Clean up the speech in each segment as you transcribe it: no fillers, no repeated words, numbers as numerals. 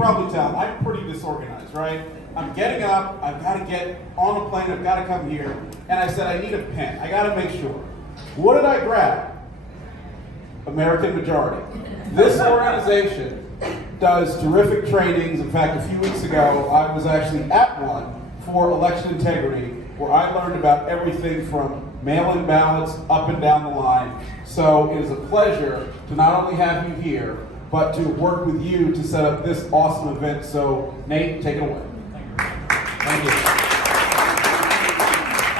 probably tell, I'm pretty disorganized, right? I'm getting up, I've got to get on a plane, I've got to come here, and I said, I need a pen. I got to make sure. What did I grab? American Majority. This organization does terrific trainings. In fact, a few weeks ago, I was actually at one for election integrity, where I learned about everything from mail-in ballots up and down the line. So it is a pleasure to not only have you here, but to work with you to set up this awesome event. So Nate, take it away. Thank you.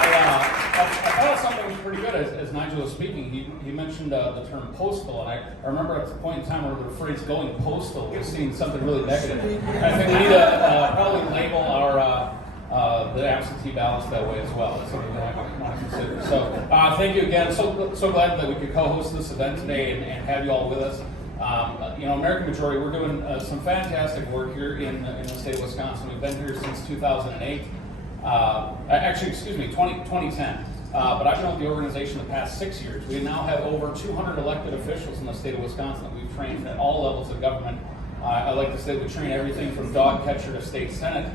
I thought something was pretty good as Nigel was speaking. He mentioned the term postal, and I remember at the point in time where the phrase going postal was seen something really negative. I think we need to probably label our the absentee ballots that way as well. That's something that I want to consider. So thank you again. So glad that we could co-host this event today and have you all with us. American Majority, we're doing some fantastic work here in the state of Wisconsin. We've been here since 2008. 2010. But I've been with the organization the past 6 years. We now have over 200 elected officials in the state of Wisconsin that we've trained at all levels of government. I like to say we train everything from dog catcher to state senate.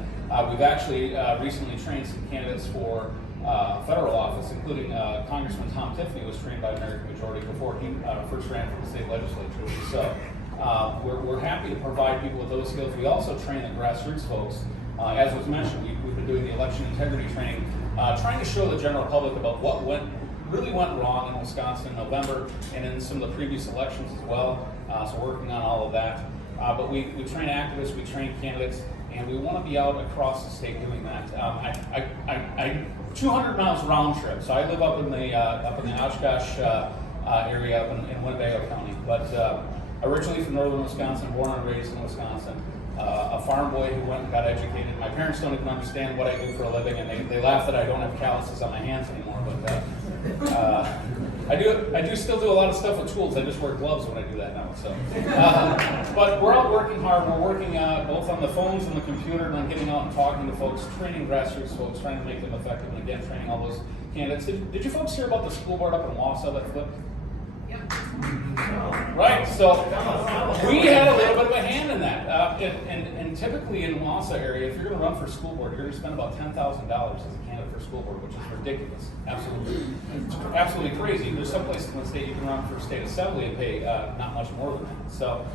We've actually recently trained some candidates for federal office, including Congressman Tom Tiffany was trained by American Majority before he first ran for the state legislature. So we're happy to provide people with those skills. We also train the grassroots folks. As was mentioned, we've been doing the election integrity training, trying to show the general public about what really went wrong in Wisconsin in November and in some of the previous elections as well. So working on all of that. But we train activists, we train candidates, and we want to be out across the state doing that. I 200 miles round trip, so I live up in the Oshkosh area up in Winnebago County. But originally from northern Wisconsin, born and raised in Wisconsin. A farm boy who went and got educated. My parents don't even understand what I do for a living, and they laugh that I don't have calluses on my hands anymore. But I do still do a lot of stuff with tools. I just wear gloves when I do that now. So, but we're out working hard. We're working both on the phones and the computer, and on getting out and talking to folks, training grassroots folks, trying to make them effective, and again training all those candidates. Did you folks hear about the school board up in Wausau that flipped? Right, so we had a little bit of a hand in that. And typically in Wausau area, if you're going to run for school board, you're going to spend about $10,000 as a candidate for school board, which is ridiculous. Absolutely crazy. There's some places in the state you can run for state assembly and pay not much more than that. So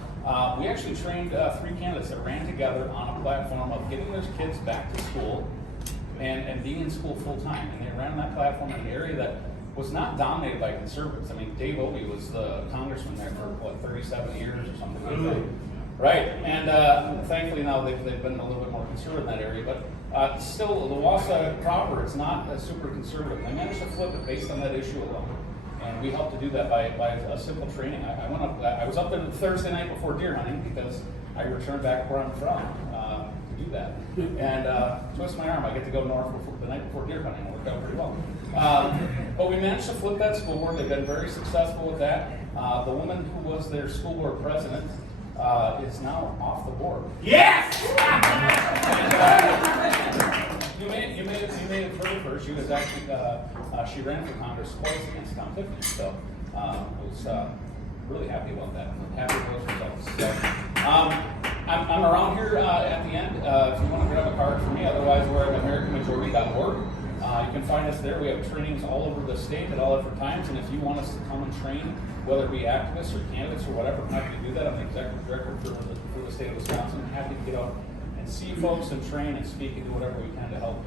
we actually trained 3 candidates that ran together on a platform of getting those kids back to school and being in school full time. And they ran on that platform in an area that was not dominated by conservatives. I mean, Dave Obey was the congressman there for, 37 years or something like that. Right, and thankfully now they've been a little bit more conservative in that area, but still, the Wausau proper, it's not super conservative. They managed to flip it based on that issue alone. And we helped to do that by a simple training. I was up there Thursday night before deer hunting because I returned back where I'm from to do that. And twist my arm, I get to go north the night before deer hunting. It worked out pretty well. But we managed to flip that school board. They've been very successful with that. The woman who was their school board president is now off the board. Yes! You may have heard of her. She was actually she ran for Congress twice against Tom Tiffany. So I was really happy about that. I'm happy with those results. So I'm around here at the end. If you want to grab a card for me, otherwise we're at AmericanMajority.org. You can find us there. We have trainings all over the state at all different times, and if you want us to come and train, whether it be activists or candidates or whatever, I'm happy to do that. I'm the executive director for the state of Wisconsin. I'm happy to get out and see folks and train and speak and do whatever we can to help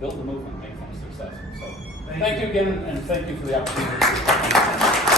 build the movement and make things successful. So thank you again, and thank you for the opportunity.